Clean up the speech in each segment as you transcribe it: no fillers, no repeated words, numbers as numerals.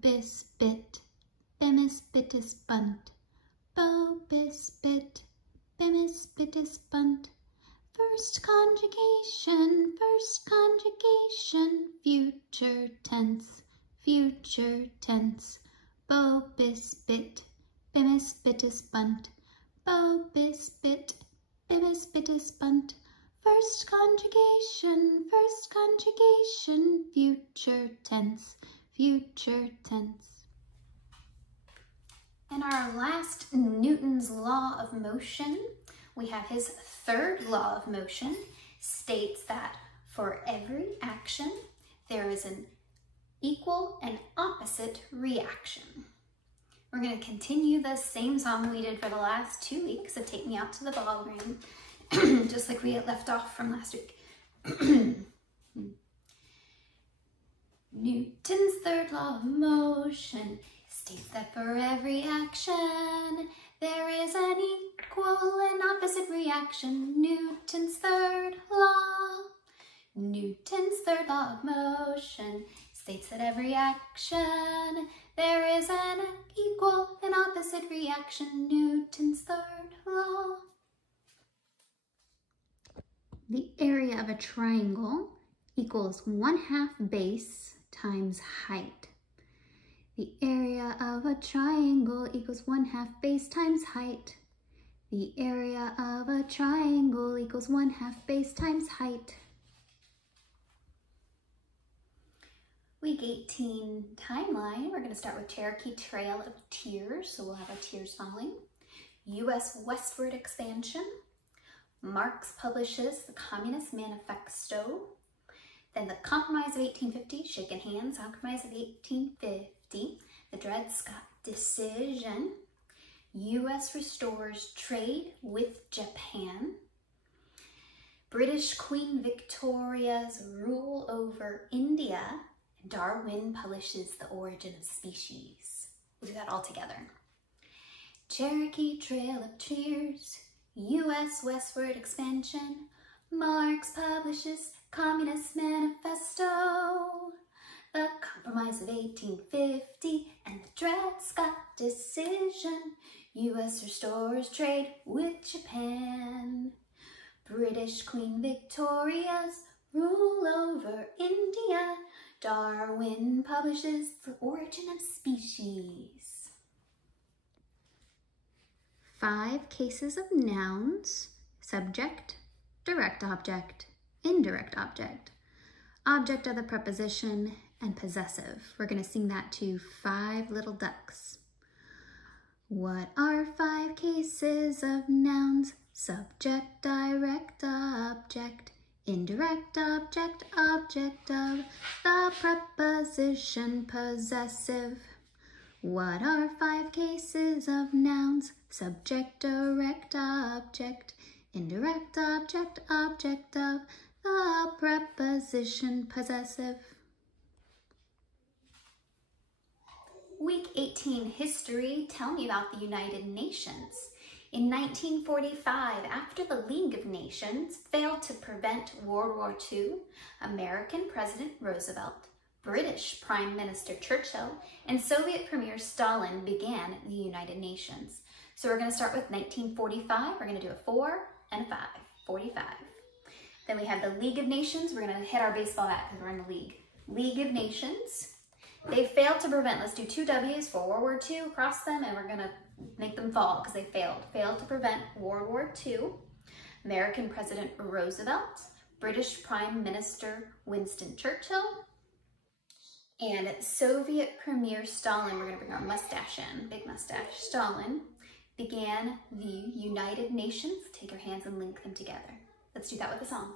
bis, bit, bimis, bitis, bunt. Bo, bis, bit, bimis, bitis, bunt. First conjugation, future tense, future tense. Bo, bis, bit, bimis, bitis, bunt. Bo, bis, bit, bimis, bitis, bunt. First conjugation, future tense, future tense. And our last Newton's law of motion, we have his third law of motion, states that for every action, there is an equal and opposite reaction. We're going to continue the same song we did for the last 2 weeks of Take Me Out to the Ballroom, just like we had left off from last week. Newton's third law of motion states that for every action, there is an equal and opposite reaction. Newton's third law. Newton's third law of motion states that every action, there is an equal and opposite reaction. Newton's third law. The area of a triangle equals 1/2 base times height. The area of a triangle equals 1/2 base times height. The area of a triangle equals 1/2 base times height. Week 18 timeline, we're going to start with Cherokee Trail of Tears, so we'll have our tears falling. U.S. westward expansion. Marx publishes the Communist Manifesto. Then the Compromise of 1850, shaken hands, Compromise of 1850. The Dred Scott decision. U.S. restores trade with Japan. British Queen Victoria's rule over India. Darwin publishes The Origin of Species. We'll do that all together. Cherokee Trail of Tears, U.S. westward expansion, Marx publishes Communist Manifesto, the Compromise of 1850, and the Dred Scott decision, U.S. restores trade with Japan. British Queen Victoria's rule over India, Darwin publishes The Origin of Species. 5 cases of nouns: subject, direct object, indirect object, object of the preposition, and possessive. We're going to sing that to 5 little ducks. What are 5 cases of nouns? Subject, direct object, indirect object, object of the preposition, possessive. What are 5 cases of nouns? Subject, direct object, indirect object, object of the preposition, possessive. Week 18 history, tell me about the United Nations. In 1945, after the League of Nations failed to prevent World War II, American President Roosevelt, British Prime Minister Churchill, and Soviet Premier Stalin began the United Nations. So we're going to start with 1945. We're going to do a 4 and a 5, 45. Then we have the League of Nations. We're going to hit our baseball bat because we're in the league. League of Nations. They failed to prevent, let's do 2 W's for World War II, cross them, and we're going to make them fall because they failed. Failed to prevent World War II. American President Roosevelt, British Prime Minister Winston Churchill, and Soviet Premier Stalin, we're going to bring our mustache in, big mustache, Stalin, began the United Nations. Take your hands and link them together. Let's do that with a song.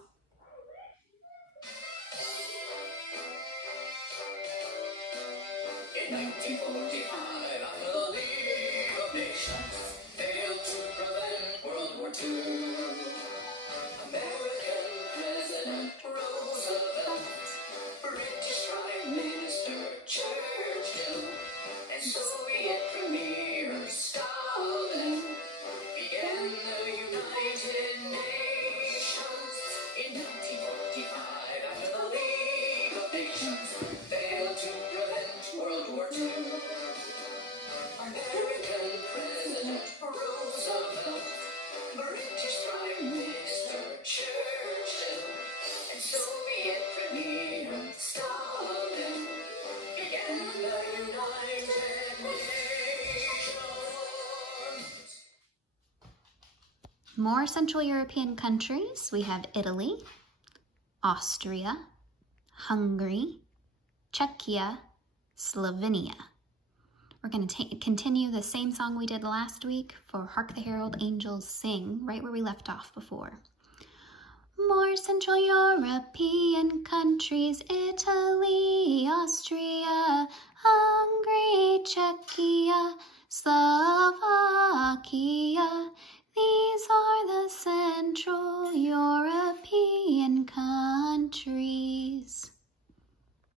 In 1945, after the League of Nations failed to prevent World War II, American President Roosevelt, British Prime Minister Churchill, and Soviet Premier Stalin began the United Nations. In 1945, after the League of Nations failed to prevent World War II, More Central European countries, we have Italy, Austria, Hungary, Czechia, Slovenia. We're going to continue the same song we did last week for Hark the Herald Angels Sing, right where we left off before. More Central European countries, Italy, Austria, Hungary, Czechia, Slovakia. These are the Central European countries.